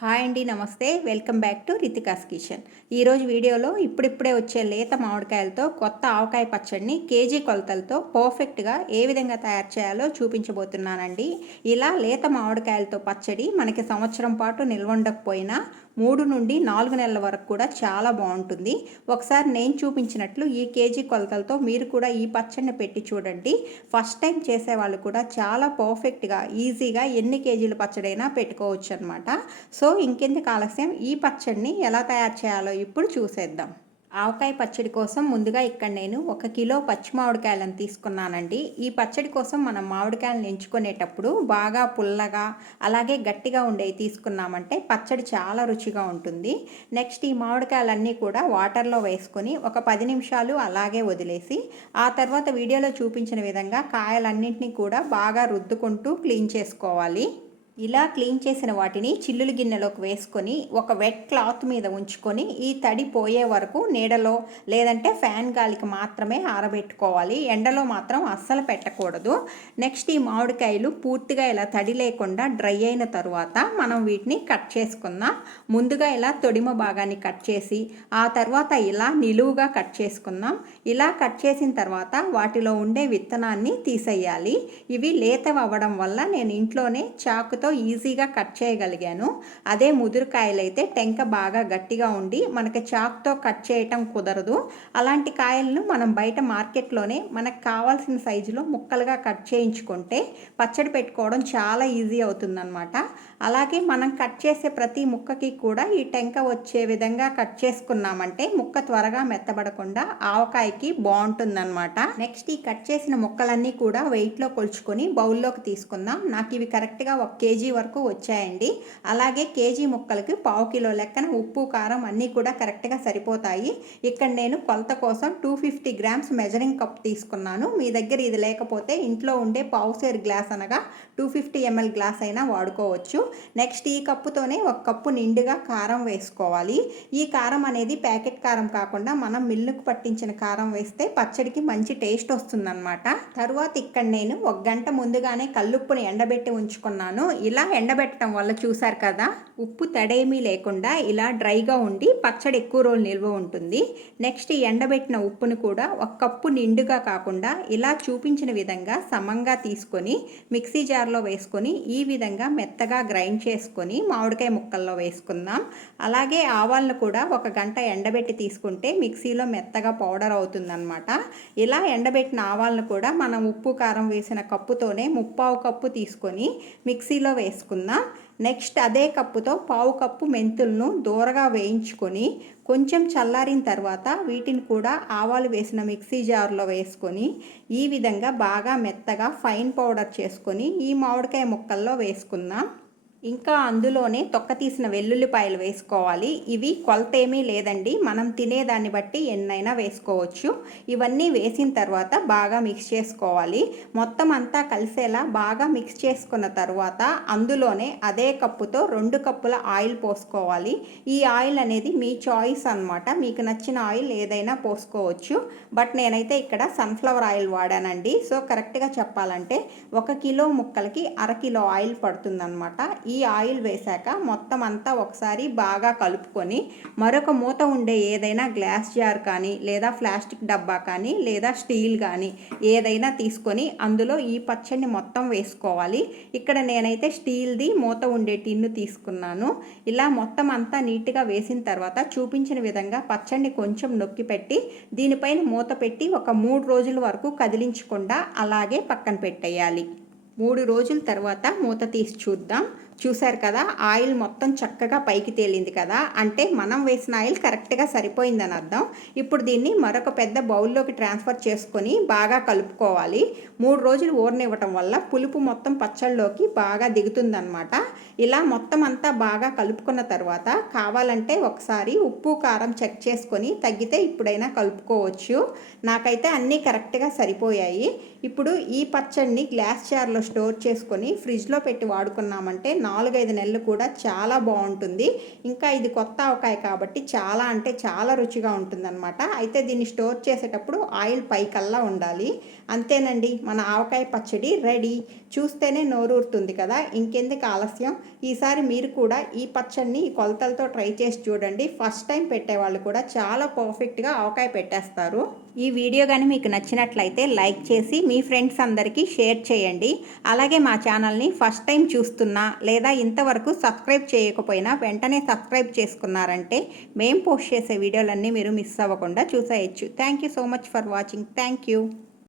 Hi అండి, నమస్తే. Welcome back to Ritika's kitchen. ఈరోజు వీడియోలో ఇప్పుడిప్పుడే వచ్చే లేత మామిడికాయలతో కొత్త ఆవకాయ పచ్చడిని కేజీ కొలతలతో పర్ఫెక్ట్గా ఏ విధంగా తయారు చేయాలో చూపించబోతున్నానండి. ఇలా లేత మామిడికాయలతో పచ్చడి మనకి సంవత్సరం పాటు నిల్వ ఉండకపోయినా 3 నుండి 4 నెలల వరకు కూడా చాలా బాగుంటుంది. ఒకసారి నేను చూపించినట్లు ఈ కేజీ కొలతలతో మీరు కూడా ఈ పచ్చడిని పెట్టి చూడండి. ఫస్ట్ టైం చేసేవాళ్ళు కూడా చాలా పర్ఫెక్ట్గా ఈజీగా ఎన్ని కేజీల పచ్చడైనా పెట్టుకోవచ్చు అనమాట. సో ఇంకెందుకు ఆలస్యం, ఈ పచ్చడిని ఎలా తయారు చేయాలో ఇప్పుడు చూసేద్దాం. ఆవకాయ పచ్చడి కోసం ముందుగా ఇక్కడ నేను 1 కిలో పచ్చి మామిడికాయలను తీసుకున్నానండి. ఈ పచ్చడి కోసం మనం మామిడికాయలను ఎంచుకునేటప్పుడు బాగా పుల్లగా అలాగే గట్టిగా ఉండేవి తీసుకున్నామంటే పచ్చడి చాలా రుచిగా ఉంటుంది. నెక్స్ట్ ఈ మామిడికాయలన్నీ కూడా వాటర్లో వేసుకొని ఒక 10 నిమిషాలు అలాగే వదిలేసి ఆ తర్వాత వీడియోలో చూపించిన విధంగా కాయలన్నింటినీ కూడా బాగా రుద్దుకుంటూ క్లీన్ చేసుకోవాలి. ఇలా క్లీన్ చేసిన వాటిని చిల్లులు గిన్నెలోకి వేసుకొని ఒక వెట్ క్లాత్ మీద ఉంచుకొని ఈ తడి పోయే వరకు నీడలో లేదంటే ఫ్యాన్ గాలికి మాత్రమే ఆరబెట్టుకోవాలి. ఎండలో మాత్రం అస్సలు పెట్టకూడదు. నెక్స్ట్ ఈ మామిడికాయలు పూర్తిగా ఇలా తడి లేకుండా డ్రై అయిన తరువాత మనం వీటిని కట్ చేసుకుందాం. ముందుగా ఇలా తొడిమ భాగాన్ని కట్ చేసి ఆ తర్వాత ఇలా నిలువుగా కట్ చేసుకుందాం. ఇలా కట్ చేసిన తర్వాత వాటిలో ఉండే విత్తనాన్ని తీసేయాలి. ఇవి లేతవి అవ్వడం వల్ల నేను ఇంట్లోనే చాకుతో ఈజీగా కట్ చేయగలిగాను. అదే ముదురుకాయలైతే టెంక బాగా గట్టిగా ఉండి మనకి చాక్తో కట్ చేయటం కుదరదు. అలాంటి కాయలను మనం బయట మార్కెట్లోనే మనకు కావాల్సిన సైజులో ముక్కలుగా కట్ చేయించుకుంటే పచ్చడి పెట్టుకోవడం చాలా ఈజీ అవుతుందన్నమాట. అలాగే మనం కట్ చేసే ప్రతి ముక్కకి కూడా ఈ టెంక వచ్చే విధంగా కట్ చేసుకున్నామంటే ముక్క త్వరగా మెత్తబడకుండా ఆవకాయకి బాగుంటుందన్నమాట. నెక్స్ట్ ఈ కట్ చేసిన ముక్కలన్నీ కూడా వెయిట్లో కొలుచుకొని బౌల్లోకి తీసుకుందాం. నాకు ఇవి కరెక్ట్గా 1 కేజీ వరకు వచ్చాయండి. అలాగే కేజీ ముక్కలకి 1/2 కిలో లెక్కన ఉప్పు కారం అన్నీ కూడా కరెక్ట్గా సరిపోతాయి. ఇక్కడ నేను కొలత కోసం 250 గ్రామ్స్ మెజరింగ్ కప్ తీసుకున్నాను. మీ దగ్గర ఇది లేకపోతే ఇంట్లో ఉండే పావుసేరు గ్లాస్ అనగా 250 ml గ్లాస్ అయినా వాడుకోవచ్చు. నెక్స్ట్ ఈ కప్పుతోనే 1 కప్పు నిండుగా కారం వేసుకోవాలి. ఈ కారం అనేది ప్యాకెట్ కారం కాకుండా మనం మిల్లుకు పట్టించిన కారం వేస్తే పచ్చడికి మంచి టేస్ట్ వస్తుందన్నమాట. తర్వాత ఇక్కడ నేను 1 గంట ముందుగానే కల్లుప్పుని ఎండబెట్టి ఉంచుకున్నాను. ఇలా ఎండబెట్టడం వల్ల చూసారు కదా, ఉప్పు తడేమీ లేకుండా ఇలా డ్రైగా ఉండి పచ్చడి ఎక్కువ రోజులు నిల్వ ఉంటుంది. నెక్స్ట్ ఈ ఎండబెట్టిన ఉప్పును కూడా 1 కప్పు నిండుగా కాకుండా ఇలా చూపించిన విధంగా సమంగా తీసుకొని మిక్సీ జార్లో వేసుకొని ఈ విధంగా మెత్తగా గ్రైండ్ చేసుకొని మామిడికాయ ముక్కల్లో వేసుకుందాం. అలాగే ఆవాలను కూడా 1 గంట ఎండబెట్టి తీసుకుంటే మిక్సీలో మెత్తగా పౌడర్ అవుతుందన్నమాట. ఇలా ఎండబెట్టిన ఆవాలను కూడా మనం ఉప్పు కారం వేసిన కప్పుతోనే 3/4 కప్పు తీసుకొని మిక్సీలో వేసుకుందాం. నెక్స్ట్ అదే కప్పుతో 1/4 కప్పు మెంతులను దూరగా వేయించుకొని కొంచెం చల్లారిన తర్వాత వీటిని కూడా ఆవాలు వేసిన మిక్సీ జార్లో వేసుకొని ఈ విధంగా బాగా మెత్తగా ఫైన్ పౌడర్ చేసుకొని ఈ మామిడికాయ ముక్కల్లో వేసుకుందాం. ఇంకా అందులోనే తొక్క తీసిన వెల్లుల్లిపాయలు వేసుకోవాలి. ఇవి కొలత ఏమీ లేదండి, మనం తినేదాన్ని బట్టి ఎన్నైనా వేసుకోవచ్చు. ఇవన్నీ వేసిన తర్వాత బాగా మిక్స్ చేసుకోవాలి. మొత్తం అంతా కలిసేలా బాగా మిక్స్ చేసుకున్న తర్వాత అందులోనే అదే కప్పుతో 2 కప్పుల ఆయిల్ పోసుకోవాలి. ఈ ఆయిల్ అనేది మీ చాయిస్ అన్నమాట, మీకు నచ్చిన ఆయిల్ ఏదైనా పోసుకోవచ్చు. బట్ నేనైతే ఇక్కడ సన్ఫ్లవర్ ఆయిల్ వాడానండి. సో కరెక్ట్గా చెప్పాలంటే 1 కిలో ముక్కలకి 1/2 కిలో ఆయిల్ పడుతుందన్నమాట. ఈ ఆయిల్ వేశాక మొత్తం అంతా ఒకసారి బాగా కలుపుకొని మరొక మూత ఉండే ఏదైనా గ్లాస్ జార్ కానీ లేదా ప్లాస్టిక్ డబ్బా కానీ లేదా స్టీల్ కానీ ఏదైనా తీసుకొని అందులో ఈ పచ్చడిని మొత్తం వేసుకోవాలి. ఇక్కడ నేనైతే స్టీల్ది మూత ఉండే టిన్ను తీసుకున్నాను. ఇలా మొత్తం అంతా నీట్గా వేసిన తర్వాత చూపించిన విధంగా పచ్చడిని కొంచెం నొక్కి పెట్టి దీనిపైన మూత పెట్టి ఒక 3 రోజుల వరకు కదిలించకుండా అలాగే పక్కన పెట్టేయాలి. 3 రోజుల తర్వాత మూత తీసి చూద్దాం. చూసారు కదా, ఆయిల్ మొత్తం చక్కగా పైకి తేలింది కదా, అంటే మనం వేసిన ఆయిల్ కరెక్ట్గా సరిపోయిందని అర్థం. ఇప్పుడు దీన్ని మరొక పెద్ద బౌల్లోకి ట్రాన్స్ఫర్ చేసుకొని బాగా కలుపుకోవాలి. 3 రోజులు ఊరనివ్వటం వల్ల పులుపు మొత్తం పచ్చళ్ళలోకి బాగా దిగుతుందన్నమాట. ఇలా మొత్తం అంతా బాగా కలుపుకున్న తర్వాత కావాలంటే ఒకసారి ఉప్పు కారం చెక్ చేసుకొని తగ్గితే ఇప్పుడైనా కలుపుకోవచ్చు. నాకైతే అన్నీ కరెక్ట్గా సరిపోయాయి. ఇప్పుడు ఈ పచ్చడిని గ్లాస్ జార్లో స్టోర్ చేసుకొని ఫ్రిడ్జ్లో పెట్టి వాడుకున్నామంటే 4-5 నెలలు కూడా చాలా బాగుంటుంది. ఇంకా ఇది కొత్త ఆవకాయ కాబట్టి చాలా అంటే చాలా రుచిగా ఉంటుందన్నమాట. అయితే దీన్ని స్టోర్ చేసేటప్పుడు ఆయిల్ పైకల్లా ఉండాలి. అంతేనండి, మన ఆవకాయ పచ్చడి రెడీ. చూస్తేనే నోరూరుతుంది కదా. ఇంకెందుకు ఆలస్యం, ఈసారి మీరు కూడా ఈ పచ్చడిని ఈ కొలతలతో ట్రై చేసి చూడండి. ఫస్ట్ టైం పెట్టేవాళ్ళు కూడా చాలా పర్ఫెక్ట్గా ఆవకాయ పెట్టేస్తారు. ఈ వీడియో కానీ మీకు నచ్చినట్లయితే లైక్ చేసి మీ ఫ్రెండ్స్ అందరికీ షేర్ చేయండి. అలాగే మా ఛానల్ని ఫస్ట్ టైం చూస్తున్నా లేదా ఇంతవరకు సబ్స్క్రైబ్ చేయకపోయినా వెంటనే సబ్స్క్రైబ్ చేసుకున్నారంటే మేము పోస్ట్ చేసే వీడియోలన్నీ మీరు మిస్ అవ్వకుండా చూసేయచ్చు. Thank you so much for watching. Thank you.